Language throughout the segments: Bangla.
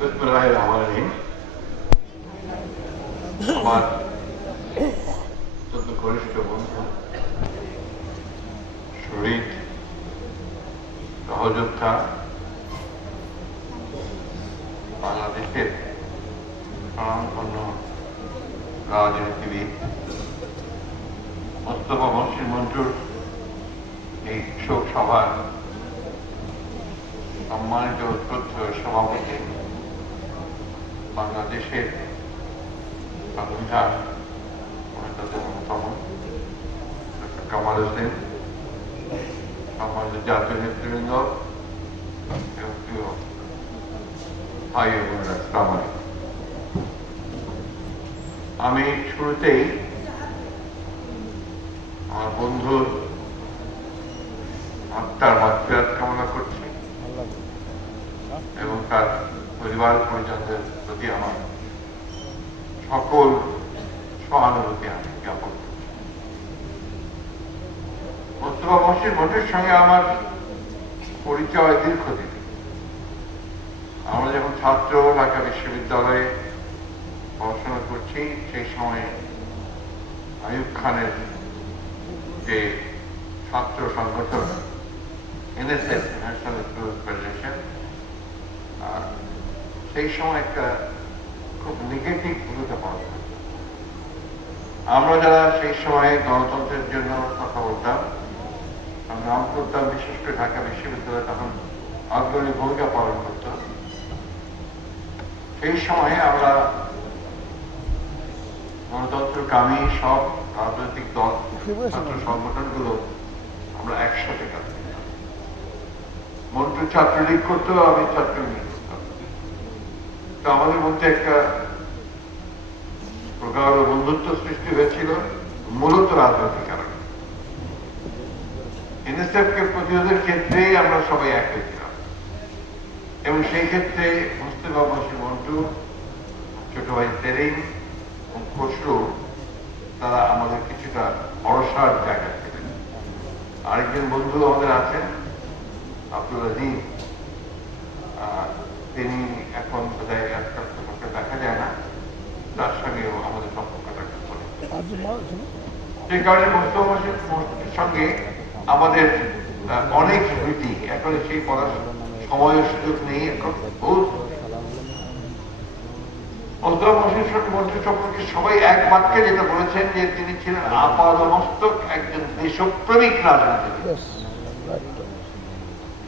বিসমিল্লাহিররহমানিররহিম। আমার অত্যন্ত ঘনিষ্ঠ বন্ধু, শহীদ সহযোদ্ধা, বাংলাদেশের স্বনামধন্য রাজনীতিবিদ মোস্তফা মহসিন মন্টুর এই শোক সভার সম্মানিত শ্রদ্ধেয় সভাপতি, বাংলাদেশের সংবিধান প্রণেতাদের অন্যতম ডক্টর কামাল হোসেন, সম্মানিত জাতীয় নেতৃবৃন্দ এবং প্রিয় ভাই ও বোনেরা, আসসালামু আলাইকুম। আমি শুরুতেই আমার বন্ধুর আত্মার মাগফিরাত কামনা করছি এবং তার পরিবার পরিজনদের প্রতি আমার সকল সহানুভূতি আমি জ্ঞাপন করছি। মোস্তফা মহসিন মন্টুর সঙ্গে আমার পরিচয় দীর্ঘদিন। আমরা যখন ছাত্র ঢাকা বিশ্ববিদ্যালয়ে পড়াশোনা করছি, সেই সময় আইয়ুব খানের যে ছাত্র সংগঠন এনএসএফ, ন্যাশনাল স্টুডেন্টস ফেডারেশন, সেই সময় একটা খুব নেগেটিভ ভূমিকা পাওয়া যায়। আমরা যারা সেই সময় গণতন্ত্রের জন্য কথা বলতাম, সংগ্রাম করতাম, বিশেষ করে ঢাকা বিশ্ববিদ্যালয় তখন অগ্রণী ভূমিকা পালন করত, সেই সময়ে আমরা গণতন্ত্রকামী সব রাজনৈতিক দল, ছাত্র সংগঠনগুলো আমরা একসাথে কাজ করতাম। মন্টু ছাত্রলীগ করতো, আমি ছাত্রলীগ করতাম। তো আমাদের মধ্যে একটা প্রগাঢ় বন্ধুত্ব সৃষ্টি হয়েছিল, মূলত রাজনৈতিক কারণে। এনএসএফকে প্রতিরোধের ক্ষেত্রে আমরা সবাই এক হয়েছিলাম এবং সেই ক্ষেত্রে মোস্তফা মহসিন মন্টু, ছোট ভাই সেলিম এবং খসরু, তারা আমাদের কিছুটা ভরসার জায়গা ছিলেন। আরেকজন বন্ধু আমাদের আছেন আব্দুল আজিজ, তিনি এখন বোধহয় দেখা যায় না, তার সঙ্গেও আমাদের সম্পর্কটা সেই কারণে মোস্তফা মহসিনের সঙ্গে আমাদের অনেক স্মৃতি। এখন সেই পড়ার সময় সুযোগ নেই। এখন মোস্তফা মহসিন মন্টু সম্পর্কে সবাই এক বাক্যে যেটা বলেছেন যে তিনি ছিলেন আপাদমস্তক একজন দেশপ্রেমিক রাজনীতিবিদ।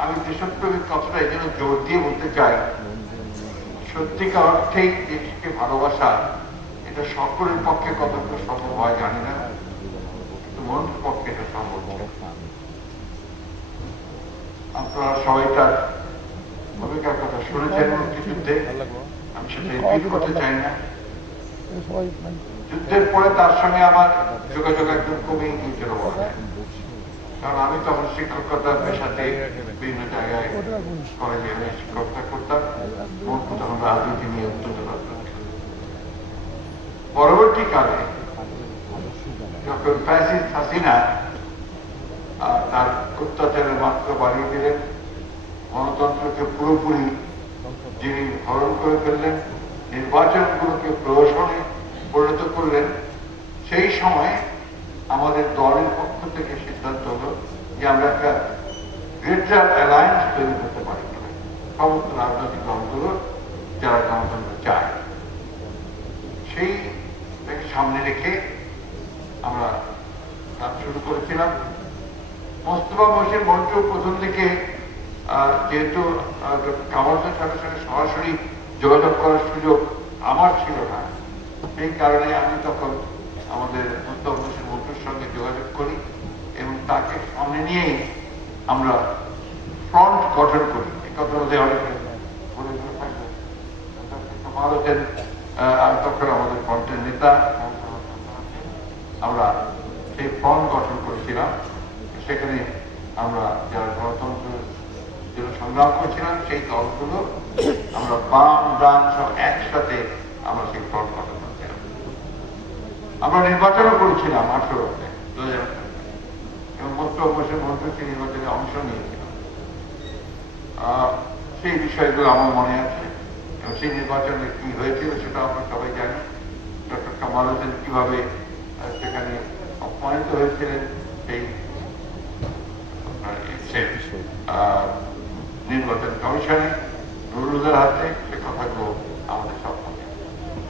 আমি দেশপ্রেমিক কথাটা এই জন্য জোর দিয়ে বলতে চাই, সত্যিকার অর্থেই দেশকে ভালোবাসা এটা সকলের পক্ষে কতটা সম্ভব হয় জানি না, কিন্তু মন্টুর পক্ষে এটা সম্ভব। আপনারা সবাই তার ভূমিকার কথা শুনেছেন মুক্তিযুদ্ধে, আমি সেটা রিপিট করতে চাই না। যুদ্ধের পরে তার সঙ্গে আমার যোগাযোগ একদম কমেই গিয়েছিল, কারণ আমি তখন শিক্ষকতার পেশাতে বিভিন্ন জায়গায় কলেজে শিক্ষকতা করতাম, মন্টু তখন রাজনীতি নিয়ে অত্যন্ত ব্যস্ত ছিল। পরবর্তীকালে যখন ফ্যাসিস্ট হাসিনা তার অত্যাচারের মাত্রা বাড়িয়ে দিলেন, গণতন্ত্রকে পুরোপুরি যিনি হরণ করে ফেললেন, নির্বাচনগুলোকে প্রহসনে পরিণত করলেন, সেই সময় আমাদের দলের পক্ষ থেকে সিদ্ধান্ত হলো যে আমরা একটা গ্রেটার অ্যালায়েন্স তৈরি করতে পারি সমস্ত রাজনৈতিক দলগুলো যারা গণতন্ত্র চায়। সেইটাকে সামনে রেখে আমরা কাজ শুরু করেছিলাম। মোস্তফা মহসিন মন্টু প্রথম দিকে যেহেতু কামাল সাহেবের সঙ্গে সরাসরি যোগাযোগ করার সুযোগ আমার ছিল না, সেই কারণে আমি তখন আমাদের মোস্তফা মহসিন মন্টুর সঙ্গে যোগাযোগ করি এবং তাকে সামনে নিয়েই আমরা ফ্রন্ট গঠন করি। এই কথা বলতে অনেক ভারতের তখন আমাদের ফ্রন্টের নেতা, আমরা সেই ফ্রন্ট গঠন করেছিলাম। সেখানে আমরা যারা গণতন্ত্রের জন্য সংগ্রাম করছিলাম, সেই দলগুলো আমরা বাম ডান সব একসাথে আমরা সেই ফ্রন্ট গঠন করছিলাম। আমরা নির্বাচনও করেছিলাম 2018-তে, 2018 এবং মোস্তফা মহসিন মন্টু সেই নির্বাচনে অংশ নিয়েছিল। সেই বিষয়গুলো আমার মনে আছে। এবং সেই নির্বাচনে কি হয়েছিল সেটা আমরা সবাই জানি। ডক্টর কামাল হোসেন কিভাবে সেখানে অপমানিত হয়েছিলেন সেই নির্বাচন কমিশনে নুরুলের হাতে, সে কথাগুলো আমাদের সব